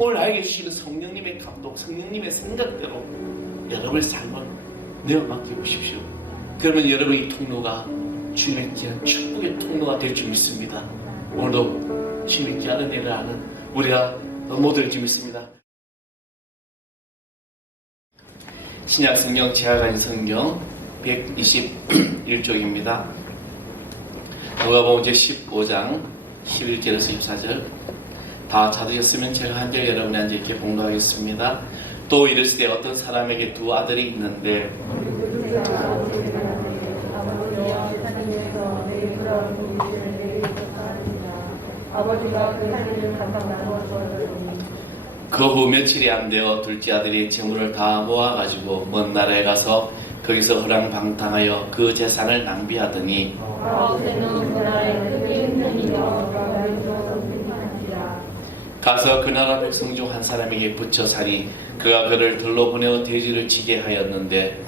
오늘 나에게 주시는 성령님의 감동, 성령님의 생각대로 여러분의 삶을 내어 맡겨보십시오. 그러면 여러분의 통로가 주님의 귀한 축복의 통로가 될 줄 믿습니다. 오늘도 주님의 귀한 은혜를 아는 우리가 모두 될 줄 믿습니다. 신약 성경 제아간 성경 121쪽입니다. 누가복음 제15장 11절에서 14절 다 찾으셨으면 제가 한 절 여러분이 앉아 이렇게 봉독하겠습니다. 또 이르시되 어떤 사람에게 두 아들이 있는데 그 후 며칠이 안 되어 둘째 아들이 재물을 다 모아가지고 먼 나라에 가서 거기서 허랑방탕하여 그 재산을 낭비하더니 가서 그 나라 백성 중 한 사람에게 붙여 사니 그가 그를 들로 보내어 돼지를 치게 하였는데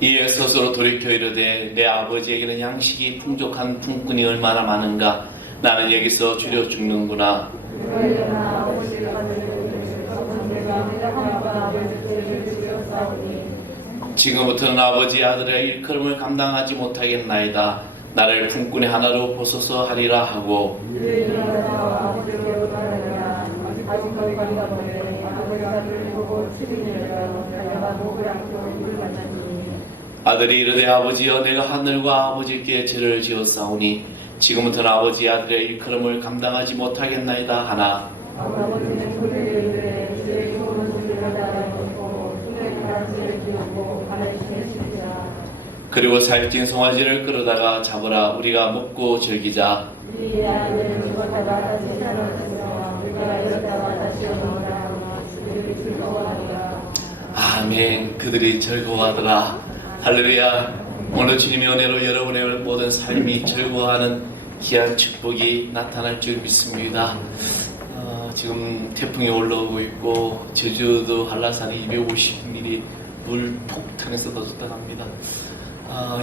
이에 스스로 돌이켜 이르되 내 아버지에게는 양식이 풍족한 품꾼이 얼마나 많은가 나는 여기서 줄여 죽는구나. 지금부터는 아버지 아들의 일컬음을 감당하지 못하겠나이다. 나를 품꾼의 하나로 보소서 하리라 하고 아들이 이르되 아버지여 내가 하늘과 아버지께 죄를 지었사오니 지금부터는 아버지 아들의 일컬음을 감당하지 못하겠나이다 하나 그리고 살찐 송아지를 끌어다가 잡으라 우리가 먹고 즐기자. 아멘. 그들이 즐거워하더라. 할렐루야. 오늘 주님의 은혜로 여러분의 모든 삶이 즐거워하는 귀한 축복이 나타날 줄 믿습니다. 지금 태풍이 올라오고 있고 제주도 한라산이 250mm 물 폭탄에서 터졌다고 합니다.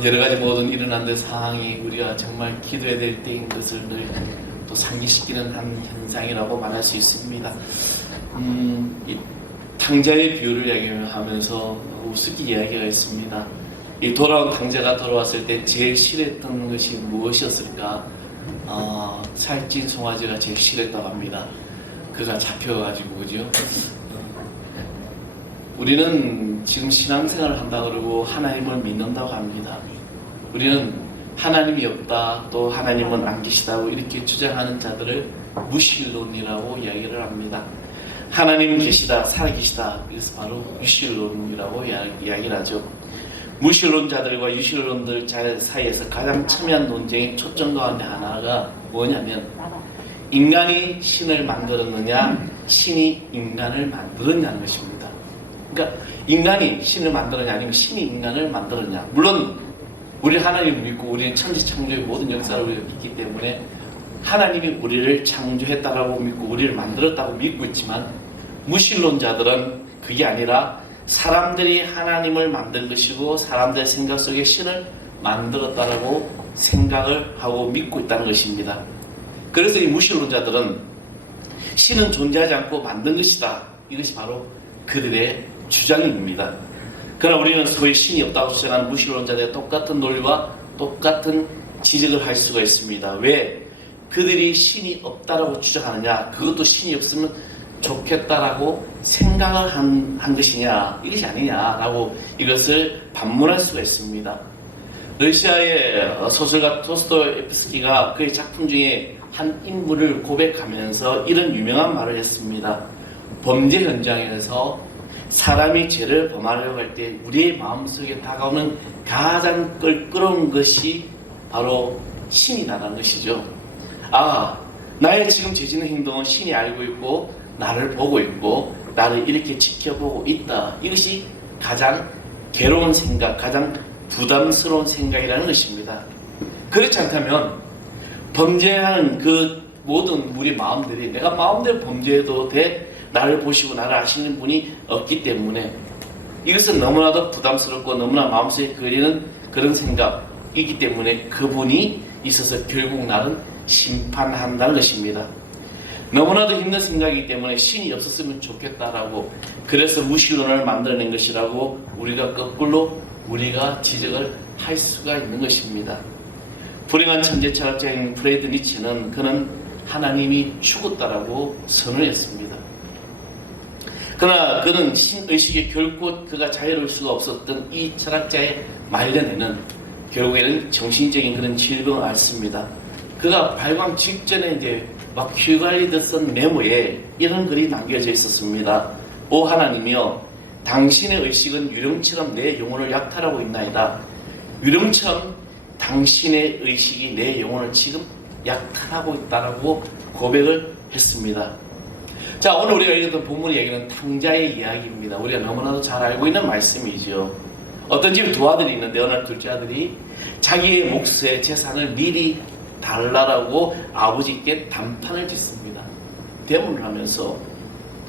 여러 가지 모든 일어난 상황이 우리가 정말 기도해야 될 때인 것을 늘 또 상기시키는 한 현상이라고 말할 수 있습니다. 이 탕자의 비유를 이야기하면서 우습게 이야기가 있습니다. 이 돌아온 탕자가 돌아왔을 때 제일 싫어했던 것이 무엇이었을까? 살찐 송아지가 제일 싫어했다고 합니다. 그가 잡혀가지고 그죠? 우리는 지금 신앙생활을 한다 그러고 하나님을 믿는다고 합니다. 우리는 하나님이 없다 또 하나님은 안 계시다고 이렇게 주장하는 자들을 무신론이라고 이야기를 합니다. 하나님 계시다 살아계시다 그래서 바로 유신론이라고 이야기를 하죠. 무신론자들과 유신론들 사이에서 가장 첨예한 논쟁의 초점 가운데 하나가 뭐냐면 인간이 신을 만들었느냐 신이 인간을 만들었냐는 것입니다. 그러니까 인간이 신을 만들었냐 아니면 신이 인간을 만들었냐. 물론 우리 하나님을 믿고 우리는 천지창조의 모든 역사를 우리가 믿기 때문에 하나님이 우리를 창조했다라고 믿고 우리를 만들었다고 믿고 있지만 무신론자들은 그게 아니라 사람들이 하나님을 만든 것이고 사람들의 생각 속에 신을 만들었다라고 생각을 하고 믿고 있다는 것입니다. 그래서 이 무신론자들은 신은 존재하지 않고 만든 것이다. 이것이 바로 그들의 주장입니다. 그러나 우리는 소위 신이 없다고 주장하는 무신론자들의 똑같은 논리와 똑같은 지적을 할 수가 있습니다. 왜 그들이 신이 없다라고 주장하느냐? 그것도 신이 없으면 좋겠다라고 생각을 한 것이냐? 이것이 아니냐라고 이것을 반문할 수가 있습니다. 러시아의 소설가 도스토옙스키가 그의 작품 중에 한 인물을 고백하면서 이런 유명한 말을 했습니다. 범죄 현장에서 사람이 죄를 범하려고 할 때 우리의 마음속에 다가오는 가장 껄끄러운 것이 바로 신이라는 것이죠. 나의 지금 죄짓는 행동은 신이 알고 있고 나를 보고 있고 나를 이렇게 지켜보고 있다. 이것이 가장 괴로운 생각, 가장 부담스러운 생각이라는 것입니다. 그렇지 않다면 범죄하는 그 모든 우리 마음들이 내가 마음대로 범죄해도 돼 나를 보시고 나를 아시는 분이 없기 때문에 이것은 너무나도 부담스럽고 너무나 마음속에 그리는 그런 생각이기 때문에 그분이 있어서 결국 나는 심판한다는 것입니다. 너무나도 힘든 생각이기 때문에 신이 없었으면 좋겠다라고, 그래서 무신론을 만들어낸 것이라고 우리가 거꾸로 우리가 지적을 할 수가 있는 것입니다. 불행한 천재 철학자인 프레드 니체는 그는 하나님이 죽었다라고 선언했습니다. 그러나 그는 신의식에 결코 그가 자유로울 수가 없었던 이 철학자의 말년에는 결국에는 정신적인 그런 질병을 앓습니다. 그가 발광 직전에 이제 막 휘갈리듯 쓴 메모에 이런 글이 남겨져 있었습니다. 오 하나님이여, 당신의 의식은 유령처럼 내 영혼을 약탈하고 있나이다. 유령처럼 당신의 의식이 내 영혼을 지금 약탈하고 있다라고 고백을 했습니다. 자, 오늘 우리가 읽었던 본문의 얘기는 탕자의 이야기입니다. 우리가 너무나도 잘 알고 있는 말씀이죠. 어떤 집에 두 아들이 있는데 어느 날 둘째 아들이 자기의 몫의 재산을 미리 달라라고 아버지께 단판을 짓습니다. 대문을 하면서,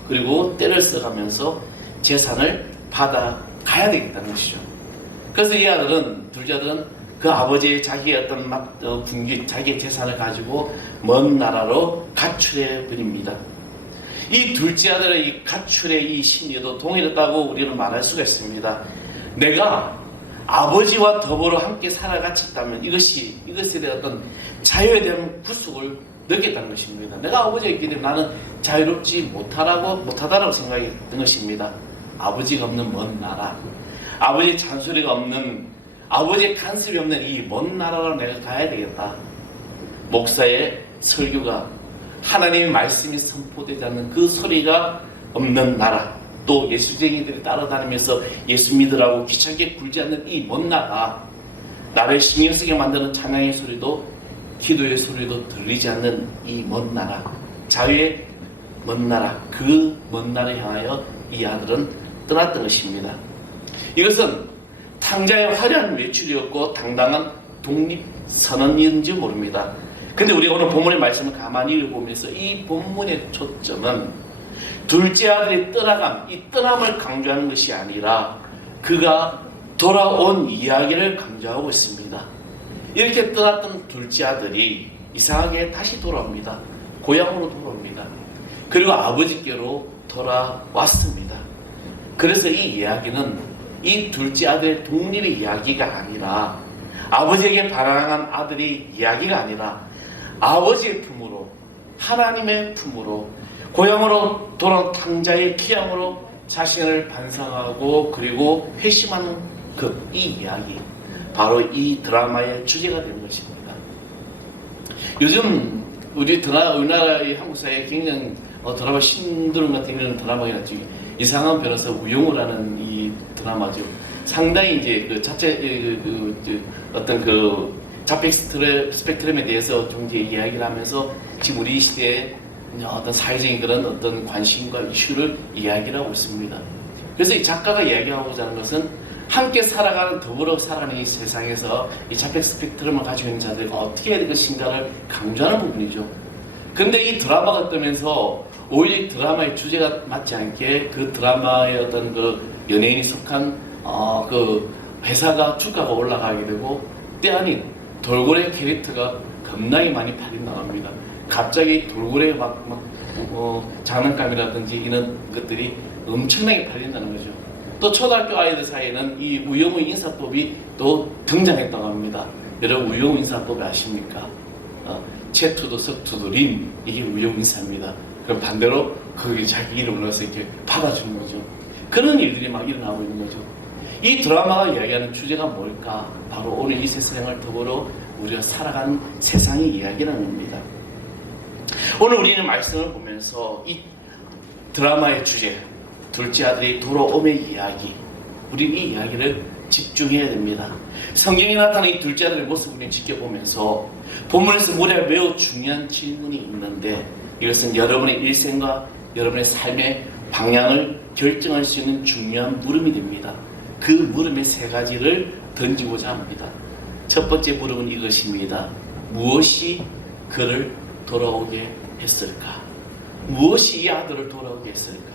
그리고 때를 써가면서 재산을 받아가야 되겠다는 것이죠. 그래서 이 아들은, 둘째 아들은 그 아버지의 자기의 어떤 분기, 자기의 재산을 가지고 먼 나라로 가출해 버립니다. 이 둘째 아들의 이 가출의 이 심리도 동일했다고 우리는 말할 수가 있습니다. 내가 아버지와 더불어 함께 살아가겠다면 이것에 대한 어떤 자유에 대한 구속을 느꼈다는 것입니다. 내가 아버지가 있기 때문에 나는 자유롭지 못하다라고 생각했던 것입니다. 아버지가 없는 먼 나라, 아버지의 잔소리가 없는, 아버지의 간섭이 없는 이 먼 나라로 내가 가야 되겠다. 목사의 설교가, 하나님의 말씀이 선포되지 않는 그 소리가 없는 나라, 또 예수쟁이들이 따라다니면서 예수 믿으라고 귀찮게 굴지 않는 이 먼 나라, 나를 신경 쓰게 만드는 찬양의 소리도 기도의 소리도 들리지 않는 이 먼 나라, 자유의 먼 나라, 그 먼 나라를 향하여 이 아들은 떠났던 것입니다. 이것은 탕자의 화려한 외출이었고 당당한 독립선언인지 모릅니다. 근데 우리가 오늘 본문의 말씀을 가만히 읽어보면서 이 본문의 초점은 둘째 아들이 떠나감, 이 떠남을 강조하는 것이 아니라 그가 돌아온 이야기를 강조하고 있습니다. 이렇게 떠났던 둘째 아들이 이상하게 다시 돌아옵니다. 고향으로 돌아옵니다. 그리고 아버지께로 돌아왔습니다. 그래서 이 이야기는 이 둘째 아들의 독립의 이야기가 아니라, 아버지에게 반항한 아들의 이야기가 아니라 아버지의 품으로, 하나님의 품으로, 고향으로 돌아온 탕자의 기양으로 자신을 반성하고 그리고 회심하는 이 이야기, 바로 이 드라마의 주제가 되는 것입니다. 요즘 우리나라의 한국 사회에 굉장히 드라마 신드롬 같은 이런 드라마가 있죠. 이상한 변호사 우영우라는 이 드라마죠. 상당히 이제 그 자체 어떤 그 자폐 스펙트럼에 대해서 좀 이야기를 하면서 지금 우리 시대에 어떤 사회적인 그런 어떤 관심과 이슈를 이야기를 하고 있습니다. 그래서 이 작가가 이야기하고자 하는 것은 함께 살아가는, 더불어 살아가는 이 세상에서 이 자폐 스펙트럼을 가지고 있는 자들과 어떻게 해야 될 것인가를 강조하는 부분이죠. 근데 이 드라마가 뜨면서 오히려 드라마의 주제가 맞지 않게 그 드라마의 어떤 그 연예인이 속한 그 회사가 주가가 올라가게 되고, 때 아닌 돌고래 캐릭터가 겁나게 많이 팔린다고 합니다. 갑자기 돌고래 장난감이라든지 이런 것들이 엄청나게 팔린다는 거죠. 또 초등학교 아이들 사이에는 이 우영우 인사법이 또 등장했다고 합니다. 여러분 우영우 인사법 아십니까? 채투도 석투도 림, 이게 우영우 인사입니다. 그럼 반대로 거기 자기 이름을 넣어서 이렇게 받아주는 거죠. 그런 일들이 막 일어나고 있는 거죠. 이 드라마가 이야기하는 주제가 뭘까? 바로 오늘 이 세상을 더불어 우리가 살아가는 세상의 이야기라는 겁니다. 오늘 우리는 말씀을 보면서 이 드라마의 주제, 둘째 아들이 돌아옴의 이야기, 우리는 이 이야기를 집중해야 됩니다. 성경에 나타난 이 둘째 아들의 모습을 우리는 지켜보면서 본문에서 무려 매우 중요한 질문이 있는데, 이것은 여러분의 일생과 여러분의 삶의 방향을 결정할 수 있는 중요한 물음이 됩니다. 그 물음의 세 가지를 던지고자 합니다. 첫 번째 물음은 이것입니다. 무엇이 그를 돌아오게 했을까? 무엇이 이 아들을 돌아오게 했을까?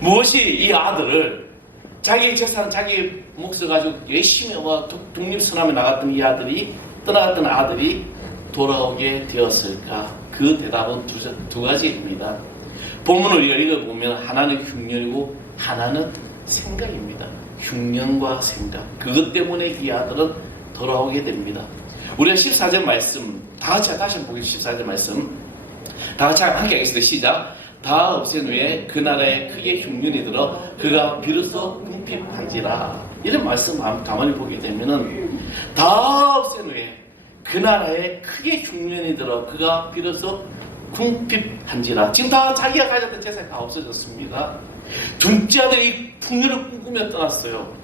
무엇이 이 아들을, 자기 재산, 자기 몫을 가지고 열심히 독립선언에 나갔던 이 아들이 떠나갔던 아들이 돌아오게 되었을까? 그 대답은 두 가지입니다. 본문을 우리가 읽어보면 하나는 흉년이고 하나는 생각입니다. 흉년과 생각. 그것 때문에 이 아들은 돌아오게 됩니다. 우리가 14절 말씀 다 같이 다시 한번 보겠습니다. 14절 말씀 다 같이 함께 하겠습니다. 시작. 다 없앤 후에 그 나라에 크게 흉년이 들어 그가 비로소 궁핍한지라. 이런 말씀 가만히 보게 되면은 다 없앤 후에 그 나라에 크게 흉년이 들어 그가 비로소 궁핍한지라. 지금 다 자기가 가졌던 재산이 다 없어졌습니다. 둘째 아들이 풍요를 꿈꾸며 떠났어요.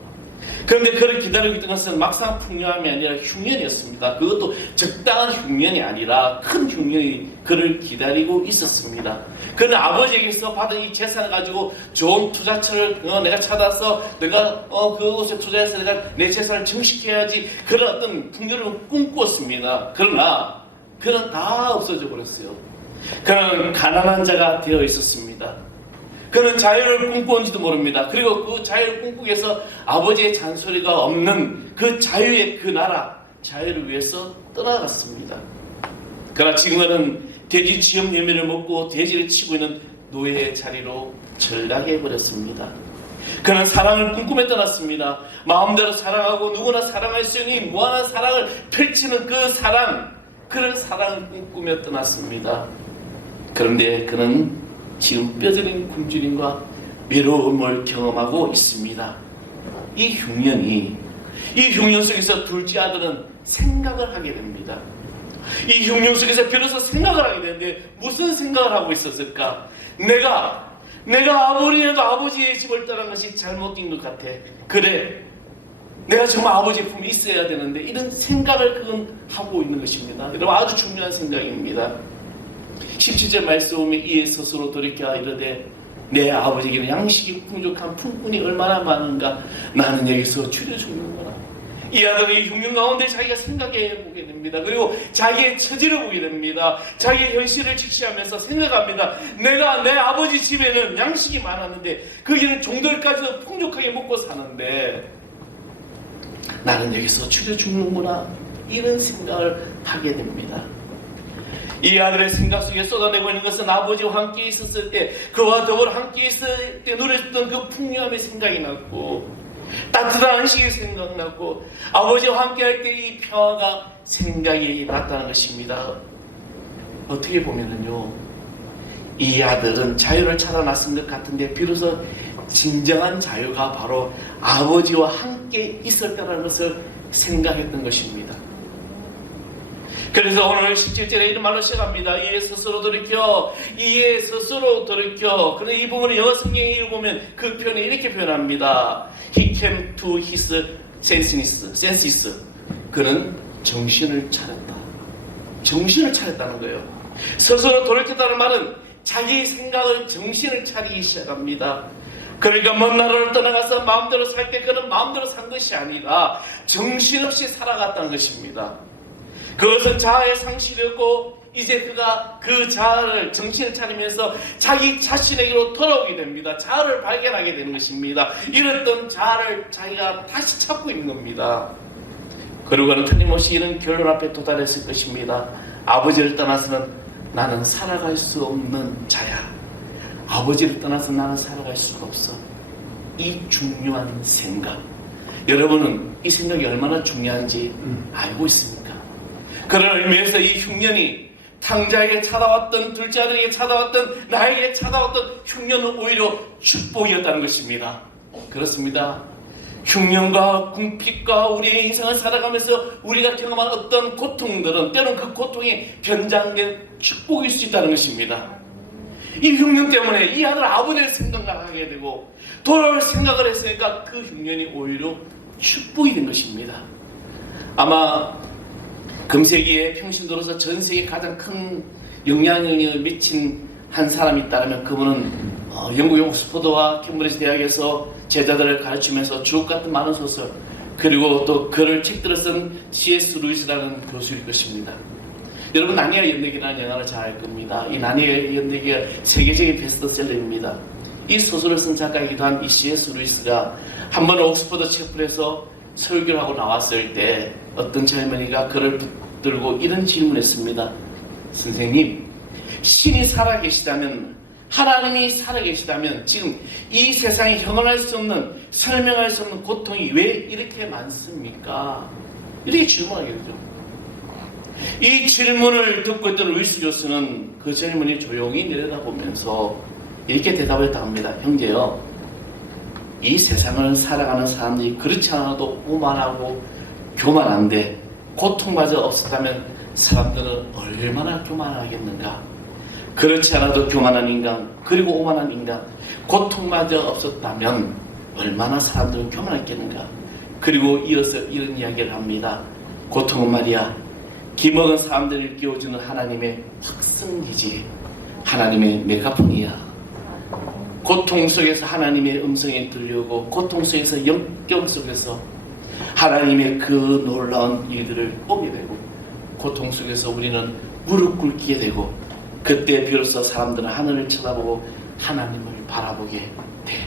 그런데 그를 기다리고 있던 것은 막상 풍요함이 아니라 흉년이었습니다. 그것도 적당한 흉년이 아니라 큰 흉년이 그를 기다리고 있었습니다. 그는 아버지에게서 받은 이 재산을 가지고 좋은 투자처를 내가 찾아서 내가 그곳에 투자해서 내가 내 재산을 증식해야지, 그런 어떤 풍요를 꿈꾸었습니다. 그러나 그는 다 없어져 버렸어요. 그는 가난한 자가 되어 있었습니다. 그는 자유를 꿈꾸었는지도 모릅니다. 그리고 그 자유를 꿈꾸기 위해서 아버지의 잔소리가 없는 그 자유의 그 나라, 자유를 위해서 떠나갔습니다. 그러나 지금은 돼지 지엄 예매를 먹고 돼지를 치고 있는 노예의 자리로 전락해버렸습니다. 그는 사랑을 꿈꾸며 떠났습니다. 마음대로 사랑하고 누구나 사랑할 수 있는 무한한 사랑을 펼치는 그 사랑, 그런 사랑을 꿈꾸며 떠났습니다. 그런데 그는 지금 뼈저린 굶주림과 외로움을 경험하고 있습니다. 이 흉년 속에서 둘째 아들은 생각을 하게 됩니다. 이 흉년 속에서 비로소 생각을 하게 되는데 무슨 생각을 하고 있었을까? 내가 아무리라도 아버지의 집을 떠난 것이 잘못된 것 같아. 그래, 내가 정말 아버지의 품에 있어야 되는데, 이런 생각을 그건 하고 있는 것입니다. 여러분, 아주 중요한 생각입니다. 17절 말씀 보면 이에 스스로 돌이켜 이르되 내 아버지에게는 양식이 풍족한 품꾼이 얼마나 많은가, 나는 여기서 줄여 죽는구나. 이 아들은 이 흉년 가운데 자기가 생각해 보게 됩니다. 그리고 자기의 처지를 보게 됩니다. 자기의 현실을 직시하면서 생각합니다. 내가 내 아버지 집에는 양식이 많았는데 거기는 종들까지도 풍족하게 먹고 사는데 나는 여기서 줄여 죽는구나. 이런 생각을 하게 됩니다. 이 아들의 생각 속에 쏟아내고 있는 것은 아버지와 함께 있었을 때, 그와 더불어 함께 있을 때 누렸던 그 풍요함의 생각이 났고, 따뜻한 안식이 생각났고, 아버지와 함께 할 때 이 평화가 생각이 났다는 것입니다. 어떻게 보면은요, 이 아들은 자유를 찾아 나선 것 같은데 비로소 진정한 자유가 바로 아버지와 함께 있었다는 것을 생각했던 것입니다. 그래서 오늘 17절에 이런 말로 시작합니다. 이에 스스로 돌이켜, 이에 스스로 돌이켜. 그런데 이 부분을 영어 성경에 읽어보면 그 표현을 이렇게 표현합니다. He came to his senses. 그는 정신을 차렸다. 정신을 차렸다는 거예요. 스스로 돌이켰다는 말은 자기 생각을, 정신을 차리기 시작합니다. 그러니까 먼 나라를 떠나가서 마음대로 살 때 그는 마음대로 산 것이 아니라 정신없이 살아갔다는 것입니다. 그것은 자아의 상실이었고, 이제 그가 그 자아를, 정신을 차리면서 자기 자신에게로 돌아오게 됩니다. 자아를 발견하게 되는 것입니다. 잃었던 자아를 자기가 다시 찾고 있는 겁니다. 그리고 그는 틀림없이 이런 결론 앞에 도달했을 것입니다. 아버지를 떠나서는 나는 살아갈 수 없는 자야. 아버지를 떠나서 나는 살아갈 수가 없어. 이 중요한 생각, 여러분은 이 생각이 얼마나 중요한지 알고 있습니까? 그런 의미에서 이 흉년이 탕자에게 찾아왔던, 둘째 아들에게 찾아왔던, 나에게 찾아왔던 흉년은 오히려 축복이었다는 것입니다. 그렇습니다. 흉년과 궁핍과 우리의 인생을 살아가면서 우리가 경험한 어떤 고통들은 때로는 그 고통이 변장된 축복일 수 있다는 것입니다. 이 흉년 때문에 이 아들 아버지를 생각하게 되고 돌아올 생각을 했으니까 그 흉년이 오히려 축복이 된 것입니다. 아마 금세기에 평신도로서 전 세계에 가장 큰 영향력을 미친 한 사람이 있다면 그분은 영국의 옥스퍼드와 캠브리지 대학에서 제자들을 가르치면서 주옥같은 많은 소설, 그리고 또 그를 책들을 쓴 C.S. 루이스라는 교수일 것입니다. 여러분, 나니아 연대기라는 영화를 잘 알 겁니다. 이 나니아 연대기가 세계적인 베스트셀러입니다. 이 소설을 쓴 작가이기도 한 이 C.S. 루이스가 한 번 옥스퍼드 채플에서 설교를 하고 나왔을 때 어떤 젊은이가 그를 붙들고 이런 질문했습니다. 선생님, 신이 살아계시다면, 하나님이 살아계시다면 지금 이 세상에 형언할 수 없는, 설명할 수 없는 고통이 왜 이렇게 많습니까? 이렇게 질문하게 되죠. 이 질문을 듣고 있던 루이스 교수는 그 젊은이 조용히 내려다보면서 이렇게 대답했다 합니다. 형제요, 이 세상을 살아가는 사람들이 그렇지 않아도 오만하고 교만한데 고통마저 없었다면 사람들은 얼마나 교만하겠는가. 그렇지 않아도 교만한 인간, 그리고 오만한 인간, 고통마저 없었다면 얼마나 사람들은 교만했겠는가. 그리고 이어서 이런 이야기를 합니다. 고통은 말이야, 기먹은 사람들을 끼워주는 하나님의 확성기지, 하나님의 메가폰이야. 고통 속에서 하나님의 음성이 들려오고, 고통 속에서 역경 속에서 하나님의 그 놀라운 일들을 보게 되고, 고통 속에서 우리는 무릎 꿇게 되고, 그때 비로소 사람들은 하늘을 쳐다보고 하나님을 바라보게 돼.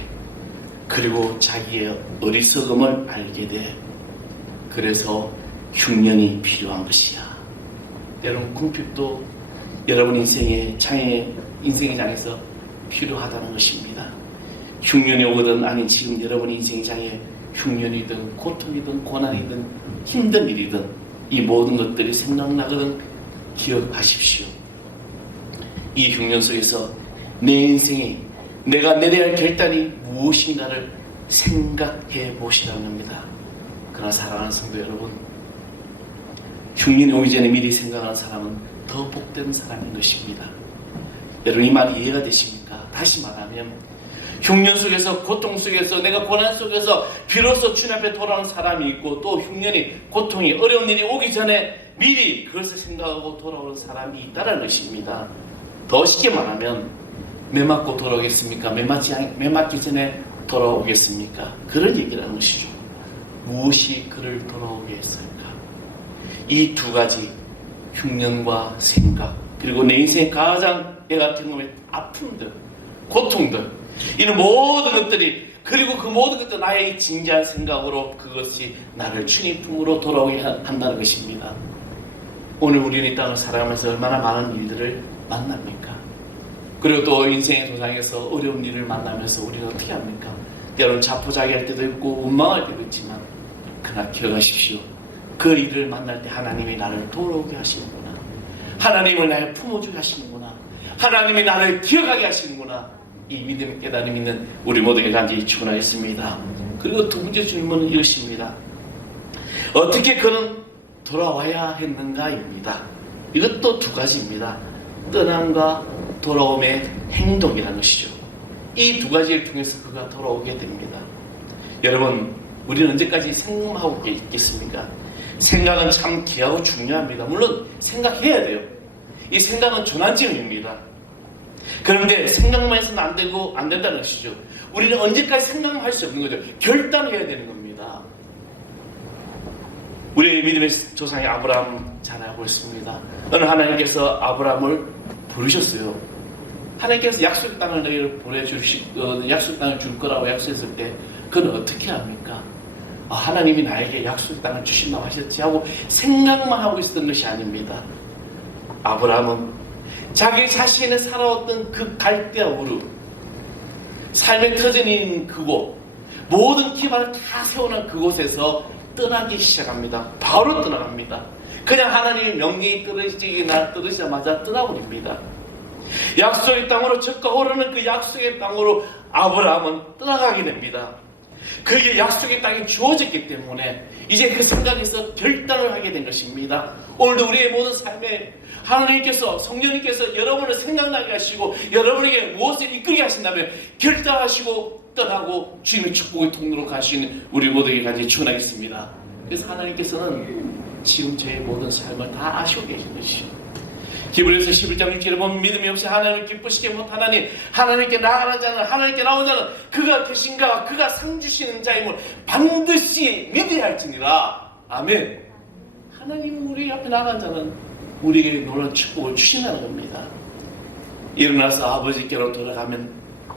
그리고 자기의 어리석음을 알게 돼. 그래서 흉년이 필요한 것이야. 여러분, 궁핍도 여러분 인생의 장에서 필요하다는 것입니다. 흉년이 오거든 아닌 지금 여러분 인생의 장에 흉년이든 고통이든 고난이든 힘든 일이든 이 모든 것들이 생각나거든 기억하십시오. 이 흉년 속에서 내 인생에 내가 내려야 할 결단이 무엇인가를 생각해 보시라는 겁니다. 그러나 사랑하는 성도 여러분, 흉년이 오기 전에 미리 생각하는 사람은 더 복된 사람인 것입니다. 여러분, 이 말이 이해가 되십니까? 다시 말하면 흉년 속에서, 고통 속에서, 내가 고난 속에서 비로소 주님 앞에 돌아오는 사람이 있고, 또 흉년이, 고통이, 어려운 일이 오기 전에 미리 그것을 생각하고 돌아오는 사람이 있다는 것입니다. 더 쉽게 말하면 매 맞고 돌아오겠습니까? 매 맞기 전에 돌아오겠습니까? 그런 얘기라는 것이죠. 무엇이 그를 돌아오게 했을까? 이 두 가지, 흉년과 생각, 그리고 내 인생의 가장 내가 경험한 아픔들, 고통들, 이런 모든 것들이, 그리고 그 모든 것들 나의 진지한 생각으로 그것이 나를 주님 품으로 돌아오게 한다는 것입니다. 오늘 우리는 이 땅을 살아가면서 얼마나 많은 일들을 만납니까? 그리고 또 인생의 도상에서 어려운 일을 만나면서 우리는 어떻게 합니까? 때로는 자포자기할 때도 있고 원망할 때도 있지만, 그러나 기억하십시오. 그 일을 만날 때 하나님이 나를 돌아오게 하시는구나. 하나님을 나를 품어주게 하시는구나. 하나님이 나를 기억하게 하시는구나. 이 믿음의 깨달음이 있는 우리 모두에게 간절히 축원하겠습니다. 그리고 두 번째 질문은 이것입니다. 어떻게 그는 돌아와야 했는가입니다. 이것도 두 가지입니다. 떠남과 돌아옴의 행동이라는 것이죠. 이 두 가지를 통해서 그가 돌아오게 됩니다. 여러분, 우리는 언제까지 생각하고 있겠습니까? 생각은 참 귀하고 중요합니다. 물론 생각해야 돼요. 이 생각은 전환점입니다. 그런데 생각만 해서는 안 된다는 것이죠. 우리는 언제까지 생각만 할 수 없는 거죠. 결단을 해야 되는 겁니다. 우리 믿음의 조상의 아브라함 잘 알고 있습니다. 어느 하나님께서 아브라함을 부르셨어요. 하나님께서 약속 땅을 너희를 약속 땅을 줄 거라고 약속했을 때 그는 어떻게 합니까? 하나님이 나에게 약속 땅을 주신다고 하셨지 하고 생각만 하고 있었던 것이 아닙니다. 아브라함은 자기 자신의 살아왔던 그 갈대아우르, 삶의 터전인 그곳, 모든 기반을 다 세워놓은 그곳에서 떠나기 시작합니다. 바로 떠나갑니다. 그냥 하나님의 명령이 떨어지자마자 떠나버립니다. 약속의 땅으로 적과 오르는 그 약속의 땅으로 아브라함은 떠나가게 됩니다. 그게 약속의 땅이 주어졌기 때문에 이제 그 생각에서 결단을 하게 된 것입니다. 오늘도 우리의 모든 삶에 하나님께서, 성령님께서 여러분을 생각나게 하시고 여러분에게 무엇을 이끌게 하신다면 결단하시고 떠나고 주님의 축복의 통로로 가시는 우리 모두에게 간절히 축원하겠습니다. 그래서 하나님께서는 지금 저의 모든 삶을 다 아시고 계신 것이죠. 히브리서 11장 6절에 보면 믿음이 없이 하나님을 기쁘시게 못하나니 하나님께 나아가는 자는, 하나님께 나오는 자는 그가 계신가, 그가 상 주시는 자임을 반드시 믿어야 할지니라. 아멘. 하나님 우리 앞에 나아간 자는 우리에게 놀라운 축복을 주신다는 겁니다. 일어나서 아버지께로 돌아가면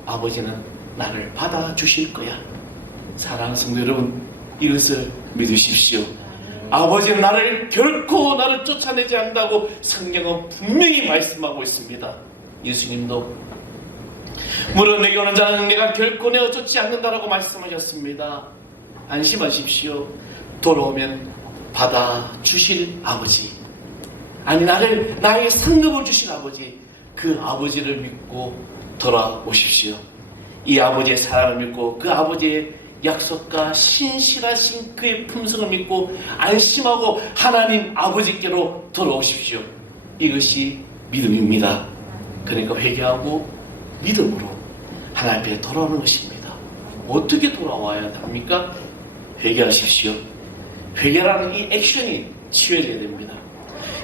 아버지는 나를 받아주실 거야. 사랑하는 성도 여러분, 이것을 믿으십시오. 아버지는 결코 나를 쫓아내지 않는다고 성경은 분명히 말씀하고 있습니다. 예수님도 물어 내게 오는 자는 내가 결코 내어 쫓지 않는다라고 말씀하셨습니다. 안심하십시오. 돌아오면 받아주실 아버지, 아니 나에게 상급을 주실 아버지, 그 아버지를 믿고 돌아오십시오. 이 아버지의 사랑을 믿고 그 아버지의 약속과 신실하신 그의 품성을 믿고 안심하고 하나님 아버지께로 돌아오십시오. 이것이 믿음입니다. 그러니까 회개하고 믿음으로 하나님 앞에 돌아오는 것입니다. 어떻게 돌아와야 합니까? 회개하십시오. 회개라는 이 액션이 치워져야 됩니다.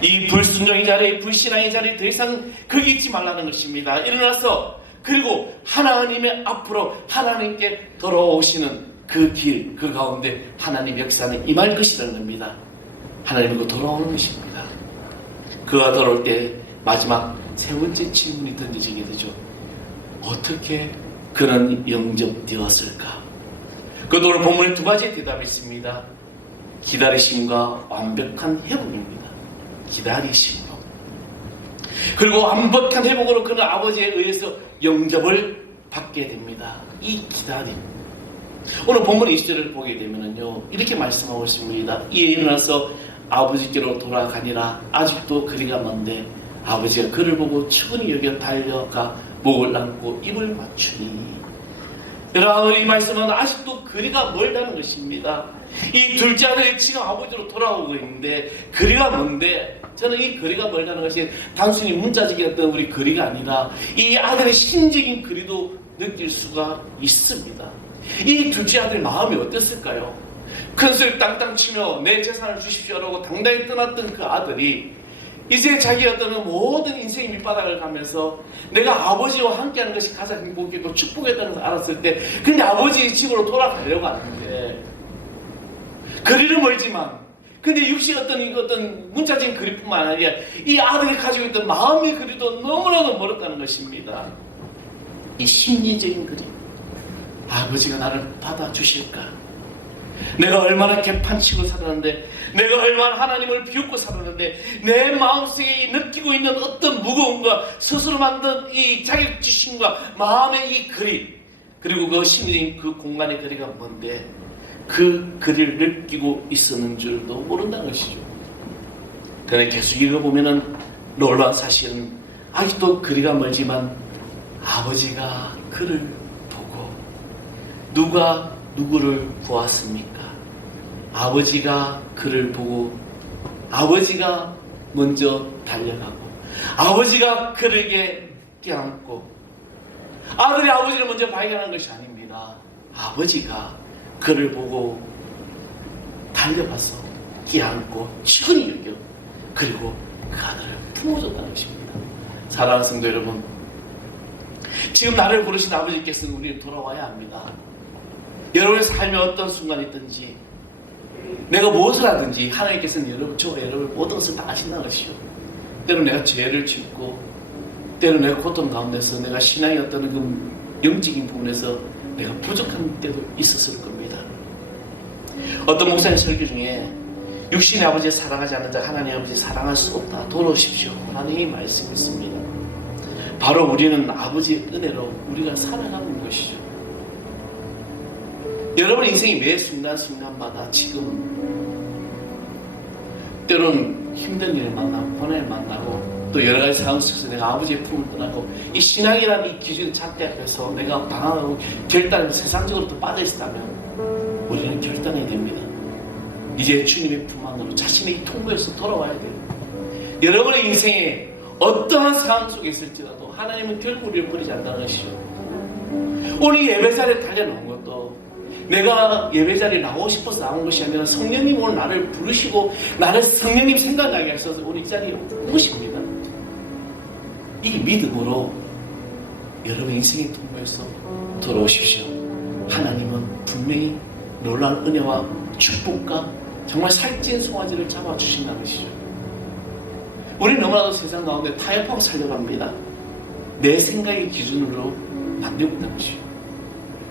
이 불순종의 자리에, 불신앙의 자리에 더 이상 거기 있지 말라는 것입니다. 일어나서 그리고 하나님의 앞으로 하나님께 돌아오시는 그 길, 그 가운데 하나님 역사는 임할 것이라는 겁니다. 하나님과 돌아오는 것입니다. 그가 돌아올 때 마지막 세 번째 질문이 던져지게 되죠. 어떻게 그는 영접되었을까? 그것도 오늘 본문에 두 가지 대답이 있습니다. 기다리심과 완벽한 회복입니다. 기다리심으로. 그리고 완벽한 회복으로 그는 아버지에 의해서 영접을 받게 됩니다. 이 기다림. 오늘 본문 20절을 보게 되면요, 이렇게 말씀하고 있습니다. 이에 일어나서 아버지께로 돌아가니라. 아직도 거리가 먼데 아버지가 그를 보고 추근히 여겨 달려가 목을 안고 입을 맞추니. 여러분, 이 말씀은 아직도 거리가 멀다는 것입니다. 이 둘째 아들이 지금 아버지로 돌아오고 있는데 거리가 먼데, 저는 이 거리가 멀다는 것이 단순히 문자적인 어떤 우리 거리가 아니라 이 아들의 심적인 거리도 느낄 수가 있습니다. 이 둘째 아들의 마음이 어땠을까요? 큰 소리 땅땅 치며 내 재산을 주십시오라고 당당히 떠났던 그 아들이 이제 자기 어떤 모든 인생의 밑바닥을 가면서 내가 아버지와 함께하는 것이 가장 행복이고 축복이었다는 것을 알았을 때, 근데 아버지 집으로 돌아가려고 하는데 거리는 멀지만, 근데 육신 어떤 문자적인 거리뿐만 아니라 이 아들이 가지고 있던 마음의 거리도 너무나도 멀었다는 것입니다. 이 심리적인 거리. 아버지가 나를 받아주실까? 내가 얼마나 개판치고 살았는데, 내가 얼마나 하나님을 비웃고 살았는데, 내 마음속에 느끼고 있는 어떤 무거움과 스스로 만든 이 자격지심과 마음의 이 거리, 그리고 그 심리적인 그 공간의 거리가 뭔데 그 거리를 느끼고 있었는 줄도 모른다는 것이죠. 그런데 계속 읽어보면은 놀라운 사실은 아직도 거리가 멀지만 아버지가 그를 보고, 누가 누구를 보았습니까? 아버지가 그를 보고 아버지가 먼저 달려가고 아버지가 그에게 껴안고, 아들이 아버지를 먼저 발견한 것이 아닙니다. 아버지가 그를 보고 달려가서 껴안고 친히 여겨 그리고 그 아들을 품어줬다는 것입니다. 사랑하는 성도 여러분, 지금 나를 부르신 아버지께서는 우리는 돌아와야 합니다. 여러분의 삶에 어떤 순간이 있든지, 내가 무엇을 하든지 하나님께서는 여러분 모든 것을 다 아신다는 것이죠. 때로 내가 죄를 짓고, 때로 내가 고통 가운데서 내가 신앙의 어떤 그 영적인 부분에서 내가 부족한 때도 있었을 겁니다. 어떤 목사님 설교 중에 육신의 아버지를 사랑하지 않는 자 하나님 아버지 사랑할 수 없다, 돌아오십시오 라는 이 말씀이 있습니다. 바로 우리는 아버지의 은혜로 우리가 살아가는 것이죠. 여러분 인생의 매 순간순간마다 지금 때로는 힘든 일을 만나고 고난을 만나고 또 여러 가지 상황 속에서 내가 아버지의 품을 떠나고 이 신앙이라는 이 기준 자체 앞에서 내가 방황하고 결단하고 세상적으로 또 빠져있다면 우리는 결단해야 됩니다. 이제 주님의 품 안으로 자신의 통로에서 돌아와야 돼요. 여러분의 인생에 어떠한 상황 속에 있을지라도 하나님은 결국 우리를 버리지 않는다는 것이죠. 오늘 예배 자리에 달려놓은 것도 내가 예배 자리에 나오고 싶어서 나온 것이 아니라 성령님 오늘 나를 부르시고 나를 성령님 생각나게 하셔서 오늘 이 자리에 온 것입니다. 이 믿음으로 여러분 인생의 통로에서 돌아오십시오. 하나님은 분명히 놀라운 은혜와 축복과 정말 살찐 송아지를 잡아주신다는 것이죠. 우리는 너무나도 세상 가운데 타협하고 살려갑니다. 내 생각의 기준으로 만들고 있는 것이죠.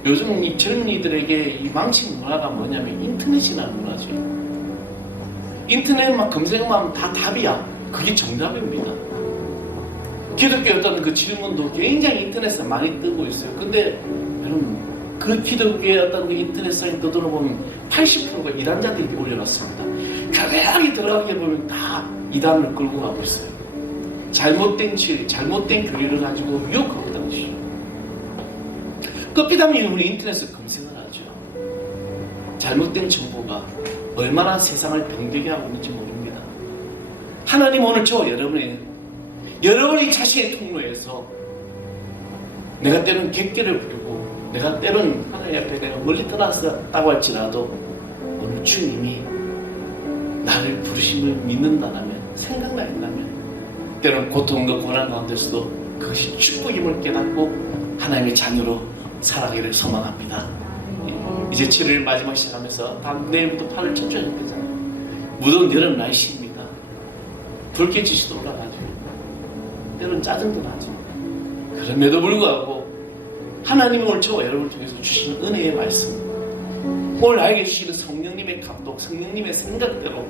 요즘 이 젊은이들에게 이 망친 문화가 뭐냐면 인터넷이라는 문화죠. 인터넷만 검색만 하면 다 답이야. 그게 정답입니다. 기독교의 어떤 그 질문도 굉장히 인터넷에 많이 뜨고 있어요. 근데 여러분, 그 기독교의 어떤 그 인터넷상에 떠들어보면 80%가 이단자들이 올려놨습니다. 가만히 들어가게 보면 다 이단을 끌고 가고 있어요. 잘못된 진리, 잘못된 교리를 가지고 유혹하고 있다는 것이죠. 끝비담이 우리 인터넷에 검색을 하죠. 잘못된 정보가 얼마나 세상을 병들게 하고 있는지 모릅니다. 하나님 오늘 여러분이 자신의 통로에서 내가 때론 객기를 부리고 내가 때론 하나님 앞에 내가 멀리 떠났다고 할지라도 오늘 주님이 나를 부르심을 믿는다면, 생각나있다면 때론 고통과 고난 가운데서도 그것이 축복임을 깨닫고 하나님의 자녀로 살아가기를 소망합니다. 이제 7일 마지막 시작하면서 다음 내일부터 8월 첫 주에 되잖아요. 무더운 여름 날씨입니다. 불쾌지수도 올라가죠. 때론 짜증도 나죠. 그럼에도 불구하고 하나님이 오늘 저와 여러분을 통해서 주시는 은혜의 말씀, 오늘 나에게 주시는 성령님의 감동, 성령님의 생각대로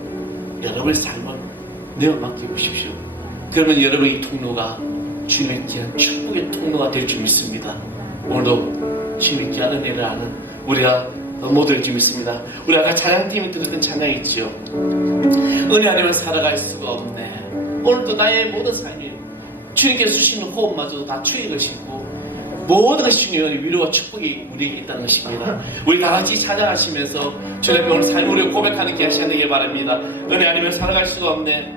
여러분의 삶을 내어 맡겨보십시오. 그러면 여러분의 이 통로가 주님의 귀한 축복의 통로가 될 줄 믿습니다. 오늘도 주님의 귀한 은혜를 아는 우리가 모두를 줄 믿습니다. 우리 아까 찬양팀이 들었던 찬양이 있지요. 은혜 아니면 살아갈 수가 없네. 오늘도 나의 모든 삶이 주님께서 주시는 호흡마저도 다 주의 것이고 모든 것이 주님의 위로와 축복이 우리에게 있다는 것입니다. 우리 다 같이 찬양하시면서 주님께 오늘 삶을 고백하는 기회 시간 되길 바랍니다. 은혜 아니면 살아갈 수가 없네.